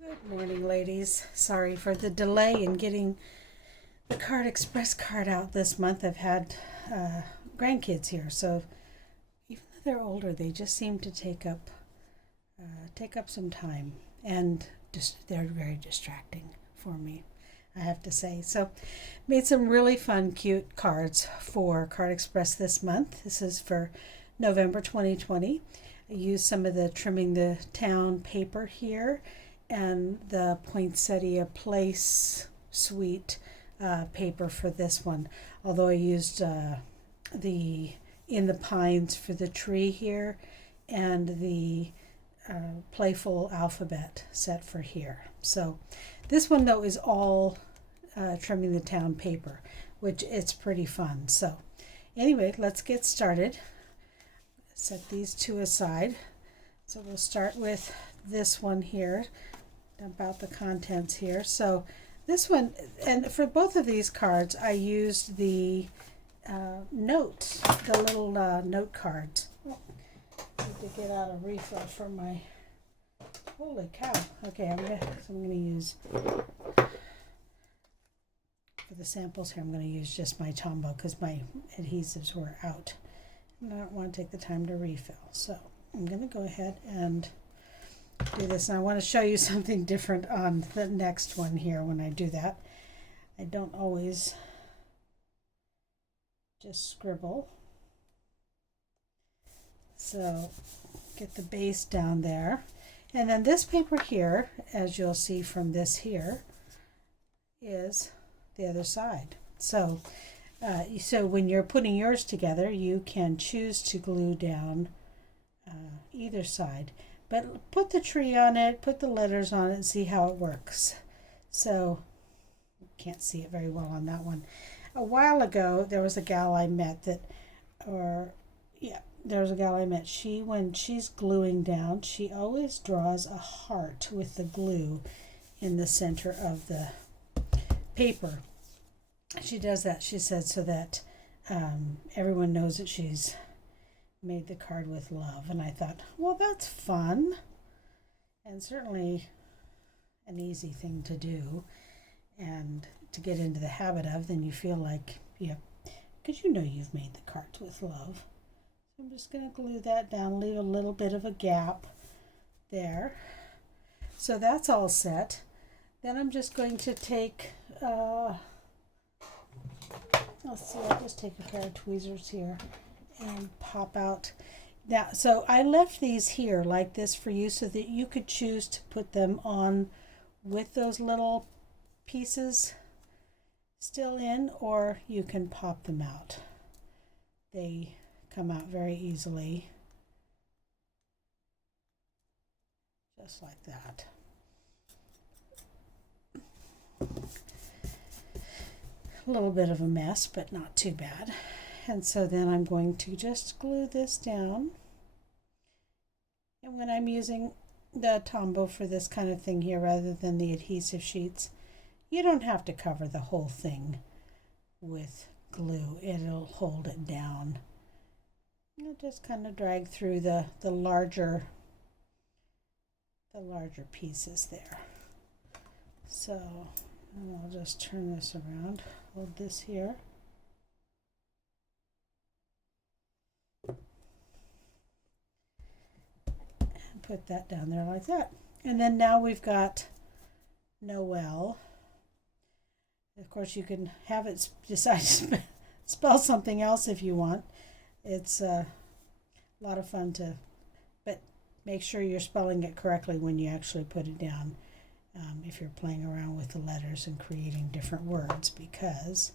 Good morning, ladies. Sorry for the delay in getting the card express card out this month. I've had grandkids here, so even though they're older, they just seem to take up some time, and they're very distracting for me, I have to say. So, made some really fun, cute cards for Card Express this month. This is for November 2020. I used some of the Trimming the Town paper here and the poinsettia place suite paper for this one. Although I used the In the Pines for the tree here and the playful alphabet set for here. So this one though is all Trimming the Town paper, which it's pretty fun. So anyway, let's get started. Set these two aside. So we'll start with this one here, about the contents here. So this one, and for both of these cards, I used the notes, the little note cards. Oh, need to get out a refill for my, holy cow. Okay, I'm gonna use, for the samples here, I'm gonna use just my Tombow because my adhesives were out. And I don't want to take the time to refill. So I'm gonna go ahead and do this, and I want to show you something different on the next one here when I do that. I don't always just scribble. So get the base down there, and then this paper here, as you'll see from this here, is the other side. So so when you're putting yours together, you can choose to glue down either side. But put the tree on it, put the letters on it, and see how it works. So, can't see it very well on that one. A while ago, there was a gal I met when she's gluing down, she always draws a heart with the glue in the center of the paper. She does that, she said, so that everyone knows that she's made the card with love. And I thought, well, that's fun, and certainly an easy thing to do and to get into the habit of. Then you feel like, yeah, because you know you've made the cards with love. So I'm just going to glue that down, leave a little bit of a gap there. So that's all set. Then I'm just going to take let's see, I'll just take a pair of tweezers here and pop out. Now, so I left these here like this for you so that you could choose to put them on with those little pieces still in, or you can pop them out. They come out very easily, just like that. A little bit of a mess, but not too bad. And so then I'm going to just glue this down. And when I'm using the Tombow for this kind of thing here, rather than the adhesive sheets, you don't have to cover the whole thing with glue. It'll hold it down. You'll just kind of drag through the larger pieces there. So I'll just turn this around, hold this here. Put that down there like that. And then now we've got Noel. Of course, you can have it decide to spell something else if you want. It's a lot of fun but make sure you're spelling it correctly when you actually put it down. If you're playing around with the letters and creating different words, because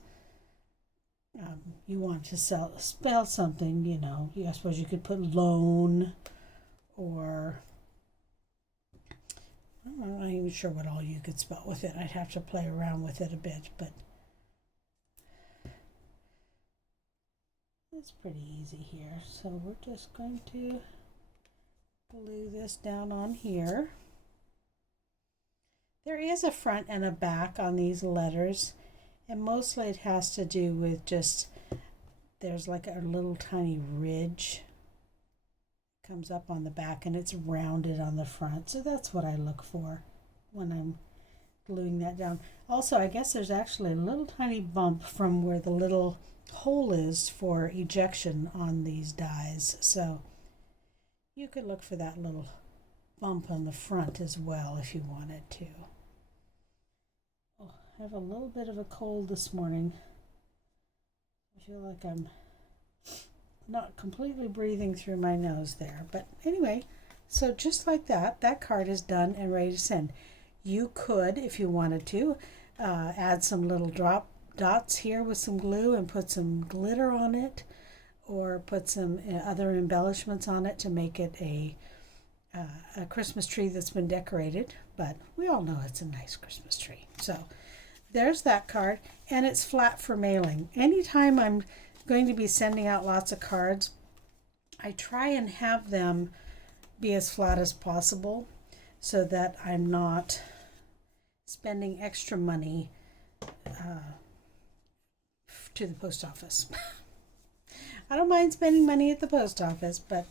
you want to spell something, you know. I suppose you could put loan, or I'm not even sure what all you could spell with it. I'd have to play around with it a bit, but it's pretty easy here. So we're just going to glue this down on here. There is a front and a back on these letters, and mostly it has to do with just, there's like a little tiny ridge comes up on the back, and it's rounded on the front. So that's what I look for. when I'm gluing that down. Also, I guess there's actually a little tiny bump from where the little hole is for ejection on these dies. So you could look for that little bump on the front as well if you wanted to. Oh, I have a little bit of a cold this morning. I feel like I'm not completely breathing through my nose there. But anyway, so just like that, that card is done and ready to send. You could, if you wanted to, add some little dots here with some glue and put some glitter on it, or put some other embellishments on it to make it a Christmas tree that's been decorated. But we all know it's a nice Christmas tree. So there's that card, and it's flat for mailing. Anytime I'm going to be sending out lots of cards, I try and have them be as flat as possible so that I'm not spending extra money to the post office. I don't mind spending money at the post office, but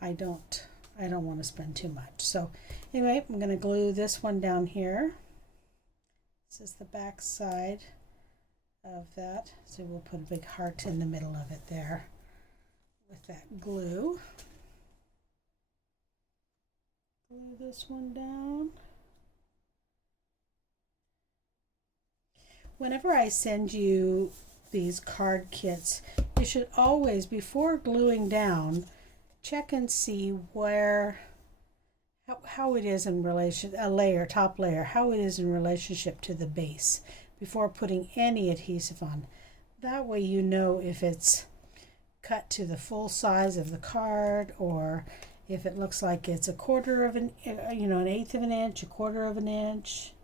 I don't want to spend too much. So anyway, I'm going to glue this one down here. This is the back side of that. So we'll put a big heart in the middle of it there with that glue. Glue this one down. Whenever I send you these card kits, you should always, before gluing down, check and see where, how it is in relation, top layer, how it is in relationship to the base before putting any adhesive on. That way you know if it's cut to the full size of the card, or if it looks like it's an eighth of an inch, a quarter of an inch.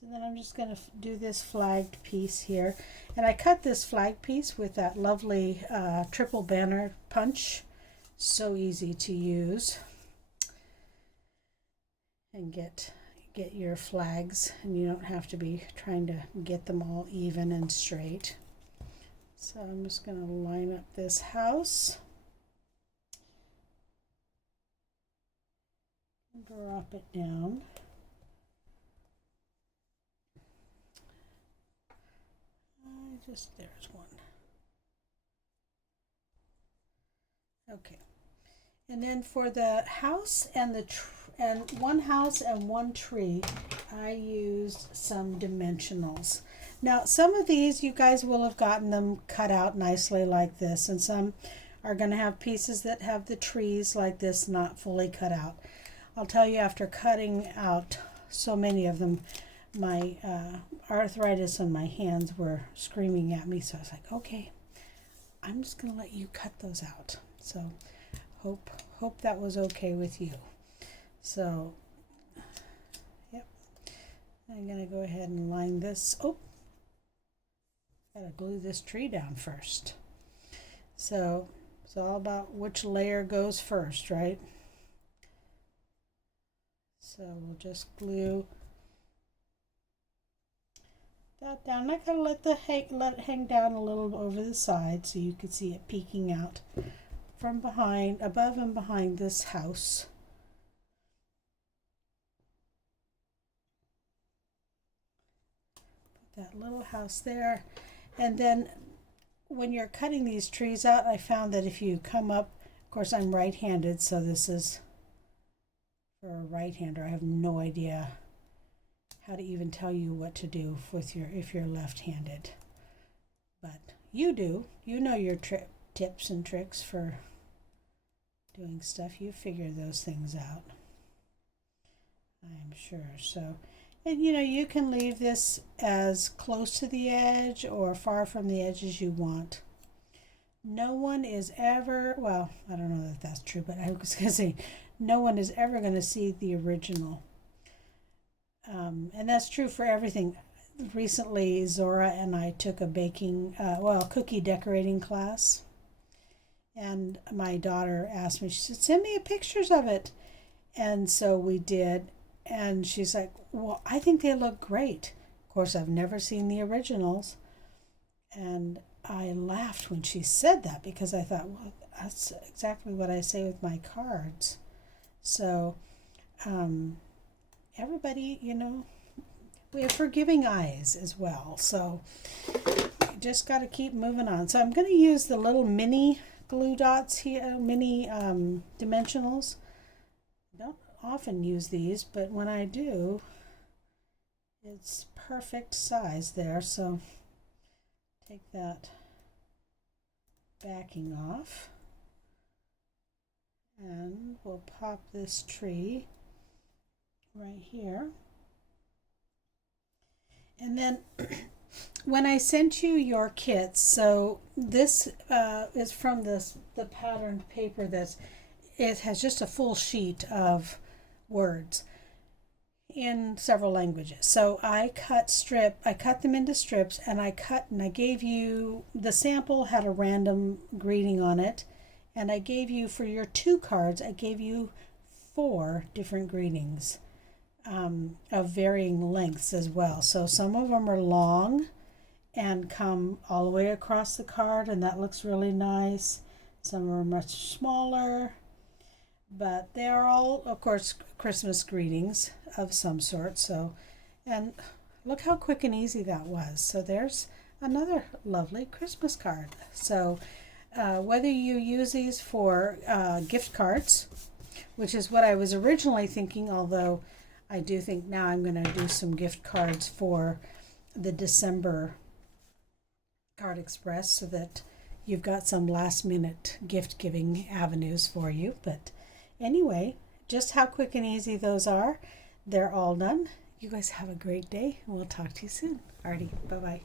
So then I'm just going to do this flagged piece here. And I cut this flag piece with that lovely triple banner punch. So easy to use. And get your flags, and you don't have to be trying to get them all even and straight. So I'm just going to line up this house. Drop it down. There's one. Okay. And then for the house and one house and one tree, I used some dimensionals. Now, some of these you guys will have gotten them cut out nicely like this, and some are going to have pieces that have the trees like this not fully cut out. I'll tell you, after cutting out so many of them, my arthritis on my hands were screaming at me, so I was like, okay, I'm just going to let you cut those out. So hope that was okay with you. So, yep, I'm going to go ahead and line this. Oh, gotta glue this tree down first. So it's all about which layer goes first, right? So we'll just glue that down. I gotta let it hang down a little over the side so you can see it peeking out from behind, above and behind this house. Put that little house there. And then when you're cutting these trees out, I found that if you come up, of course I'm right-handed, so this is for a right-hander. I have no idea how to even tell you what to do with if you're left-handed, but you do. You know your tips and tricks for doing stuff. You figure those things out, I'm sure. So, and you can leave this as close to the edge or far from the edge as you want. No one is ever, well, I don't know that that's true, but I was going to say no one is ever going to see the original. And that's true for everything. Recently, Zora and I took a cookie decorating class. And my daughter asked me, she said, send me pictures of it. And so we did. And she's like, well, I think they look great. Of course, I've never seen the originals. And I laughed when she said that because I thought, well, that's exactly what I say with my cards. So, everybody, we have forgiving eyes as well. So you just got to keep moving on. So I'm going to use the little mini glue dots here, mini dimensionals. I don't often use these, but when I do, it's perfect size there. So take that backing off, and we'll pop this tree right here. And then when I sent you your kits, so this is from the patterned paper it has just a full sheet of words in several languages. So I cut them into strips, and I gave you, the sample had a random greeting on it, and I gave you, for your 2 cards, I gave you 4 different greetings of varying lengths as well. So some of them are long and come all the way across the card, and that looks really nice. Some are much smaller, but they are all, of course, Christmas greetings of some sort. So, and look how quick and easy that was. So there's another lovely Christmas card. So whether you use these for gift cards, which is what I was originally thinking, although I do think now I'm going to do some gift cards for the December Card Express, so that you've got some last minute gift giving avenues for you. But anyway, just how quick and easy those are. They're all done. You guys have a great day, and we'll talk to you soon. Alrighty, bye-bye.